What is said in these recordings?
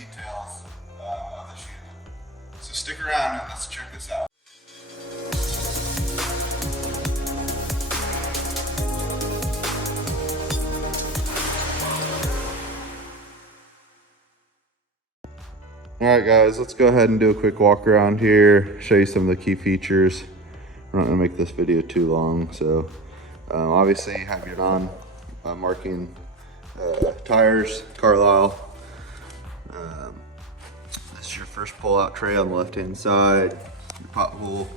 details of this unit. So stick around and let's check this out. All right guys, let's go ahead and do a quick walk around here, show you some of the key features. I'm not gonna make this video too long, so obviously you have your non-marking tires, Carlisle. This is your first pull-out tray on the left-hand side, your pothole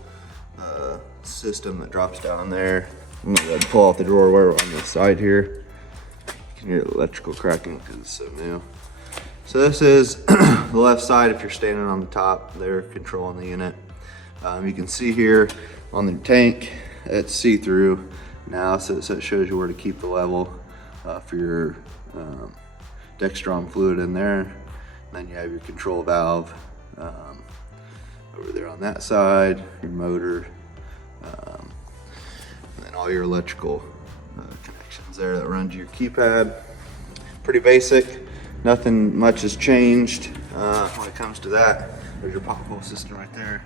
system that drops down there. I'm gonna pull out the drawer where we're on this side here. You can hear the electrical cracking because it's so new. So this is the left side if you're standing on the top there, controlling the unit. You can see here on the tank, it's see-through now, so it shows you where to keep the level for your dextron fluid in there. And then you have your control valve over there on that side, your motor, and then all your electrical connections there that run to your keypad. Pretty basic. Nothing much has changed when it comes to that. There's your pothole system right there.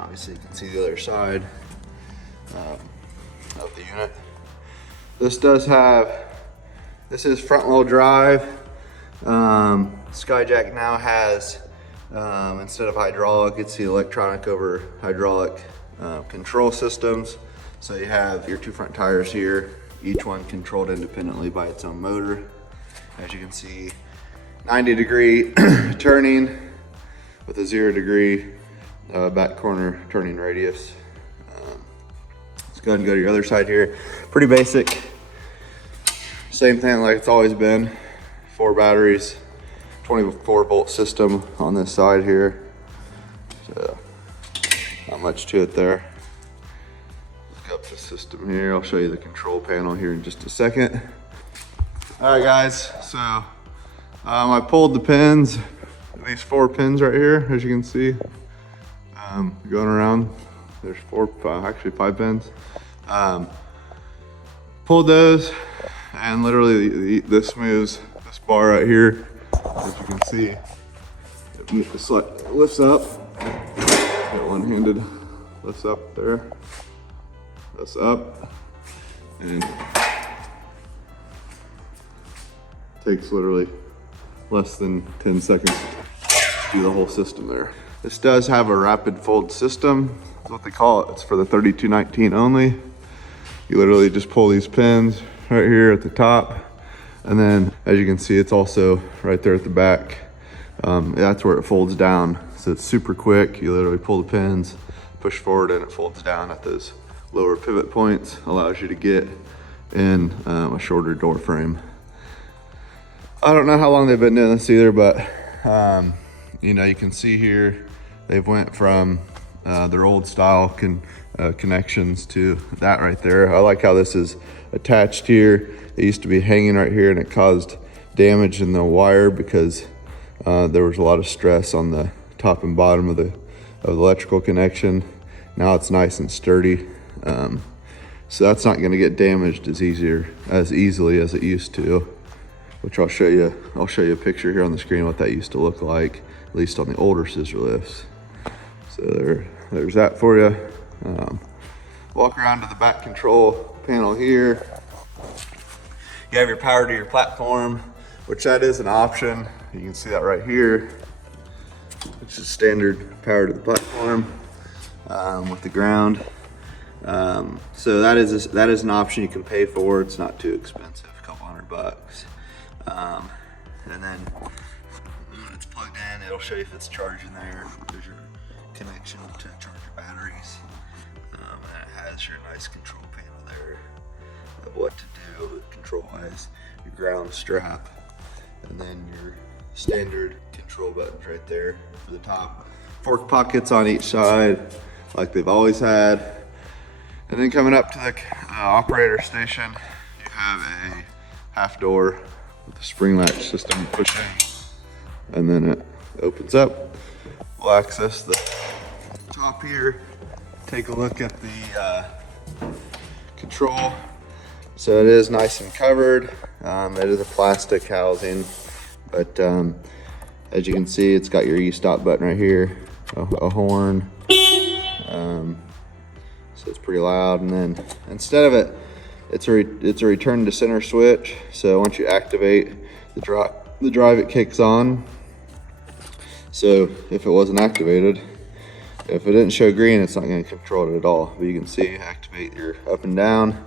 Obviously you can see the other side of the unit. This is front wheel drive. Skyjack now has, instead of hydraulic, it's the electronic over hydraulic control systems. So you have your two front tires here, each one controlled independently by its own motor. As you can see, 90-degree turning with a 0-degree back corner turning radius. Let's go ahead and go to your other side here. Pretty basic. Same thing like it's always been. 4 batteries, 24-volt system on this side here. So not much to it there. Look up the system here. I'll show you the control panel here in just a second. All right guys, so I pulled the pins, these 4 pins right here, as you can see, going around. There's 5 pins. Pulled those, and literally this moves this bar right here. As you can see, it lifts up. Got one-handed, lifts up there, lifts up, and takes literally less than 10 seconds to do the whole system there. This does have a rapid fold system. That's what they call it. It's for the 3219 only. You literally just pull these pins right here at the top. And then as you can see, it's also right there at the back. That's where it folds down. So it's super quick. You literally pull the pins, push forward, and it folds down at those lower pivot points. Allows you to get in a shorter door frame. I don't know how long they've been doing this either, but you know, you can see here they've went from their old style connections to that right there. I like how this is attached here. It used to be hanging right here, and it caused damage in the wire because there was a lot of stress on the top and bottom of the electrical connection. Now it's nice and sturdy, so that's not going to get damaged as easily as it used to. Which I'll show you a picture here on the screen what that used to look like, at least on the older scissor lifts. So there's that for you. Walk around to the back control panel here. You have your power to your platform, which that is an option. You can see that right here, which is standard power to the platform with the ground. So that is an option you can pay for. It's not too expensive, a couple $100. And then when it's plugged in, it'll show you if it's charging there. There's your connection to charge your batteries. And it has your nice control panel there of what to do control-wise. Your ground strap, and then your standard control buttons right there for the top. Fork pockets on each side, like they've always had. And then coming up to the operator station, you have a half door with the spring latch system. You push in, and then it opens up. We'll access the top here, take a look at the control. So it is nice and covered. It is a plastic housing, but As you can see, it's got your e-stop button right here, a horn. So it's pretty loud. And then instead of it, it's a return to center switch. So once you activate the drive, it kicks on. So if it wasn't activated, if it didn't show green, it's not going to control it at all. But you can see, activate your up and down,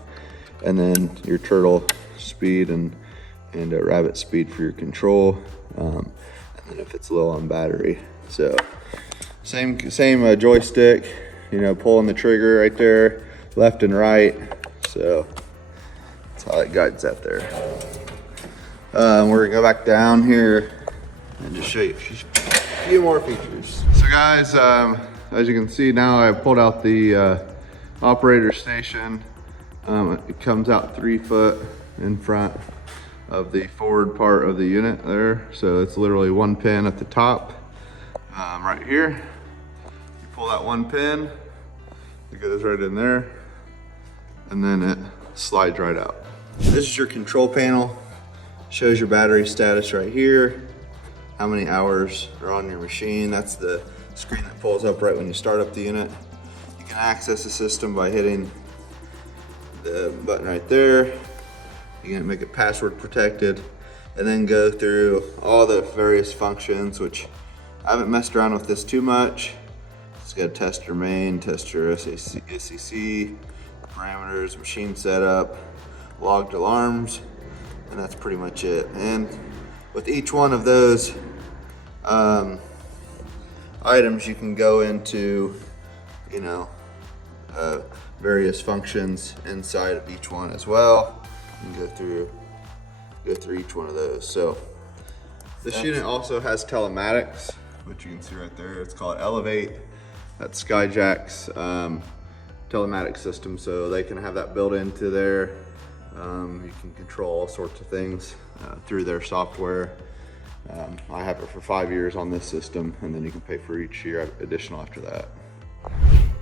and then your turtle speed and rabbit speed for your control. And then if it's low on battery. So same joystick, you know, pulling the trigger right there, left and right. So that's how it guides that there. We're gonna go back down here and just show you a few more features. So guys, as you can see now, I pulled out the operator station. It comes out 3 foot in front of the forward part of the unit there. So it's literally 1 pin at the top, right here. You pull that 1 pin, it goes right in there, and then it slides right out. This is your control panel. Shows your battery status right here, how many hours are on your machine. That's the screen that pulls up right when you start up the unit. You can access the system by hitting the button right there. You can make it password protected, and then go through all the various functions, which I haven't messed around with this too much. It's got to test your main, test your SEC, parameters, machine setup, logged alarms, and that's pretty much it. And with each one of those items, you can go into, you know, various functions inside of each one as well. And go through each one of those. So this unit also has telematics, which you can see right there. It's called Elevate. That's Skyjack's telematic system, so they can have that built into there. You can control all sorts of things through their software. I have it for 5 years on this system, and then you can pay for each year additional after that.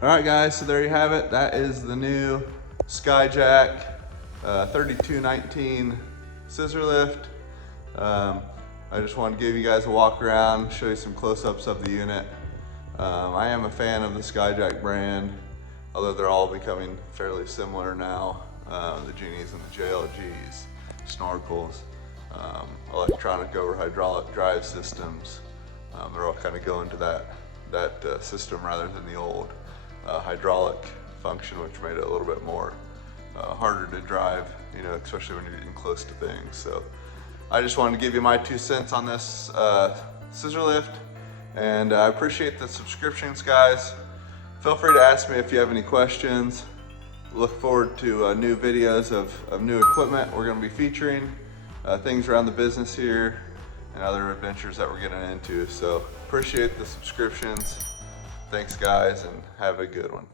All right guys, so there you have it. That is the new Skyjack 3219 scissor lift. I just wanted to give you guys a walk around, show you some close-ups of the unit. I am a fan of the Skyjack brand, although they're all becoming fairly similar now. The Genies and the JLGs, snorkels, electronic over hydraulic drive systems. They're all kind of going to that system rather than the old hydraulic function, which made it a little bit more harder to drive, you know, especially when you're getting close to things. So I just wanted to give you my 2 cents on this scissor lift, and I appreciate the subscriptions, guys. Feel free to ask me if you have any questions. Look forward to new videos of new equipment we're going to be featuring, things around the business here, and other adventures that we're getting into. So appreciate the subscriptions. Thanks guys, and have a good one.